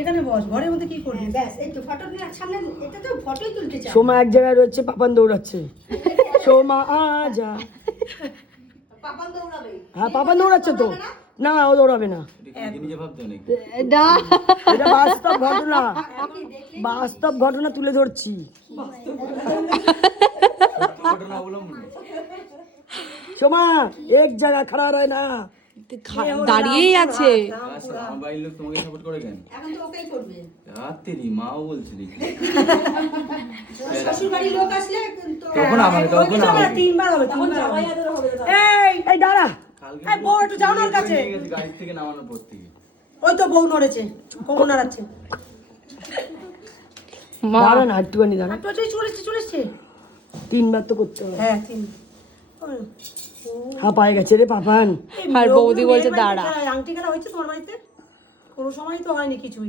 এখানে বস, ঘরের মধ্যে কি করবি? ব্যাস এই তো ফটো সামনে, এটা তো ফটোই তুলতে চাই। সোমা এক জায়গায় রয়েছে, পাপান দৌড়াচ্ছে। সোমা আজা। পাপান দৌড়াবে? হ্যাঁ পাপান দৌড়াচ্ছে তো। না ও দৌড়াবে না, এটা বাস্তব ঘটনা, বাস্তব ঘটনা তুলে ধরছি। সোমা এক জায়গায় খাড়া রয় না, দাঁড়িয়েই আছে। আমার বাড়ির লোক তোমাকে সাপোর্ট করে কেন? এখন তো ওকেই করবে। রাত্রি মাও বলছিলি শ্বশুর বাড়ির লোক আসলে তো তখন আমাকে তিনবার হবে, তখন জামাই আদর হবে। এই দাঁড়া, এই বউ একটু যাও না ওর কাছে। গাড়ি থেকে নামানোর পর থেকে ওই তো বউ নড়েছে, বউ নাড়াচ্ছে। দাঁড়া না একটুখানি দাঁড়া, তো চলেছে। তিনবার তো করতে হবে। হ্যাঁ তিন। হ্যাঁ পায়ে গেছে রে পাপান। আর বৌদি বলছে দাঁড়া। আংটি কেনা হয়েছে তোমার বাড়িতে? কোনো সময় তো হয়নি কিছুই।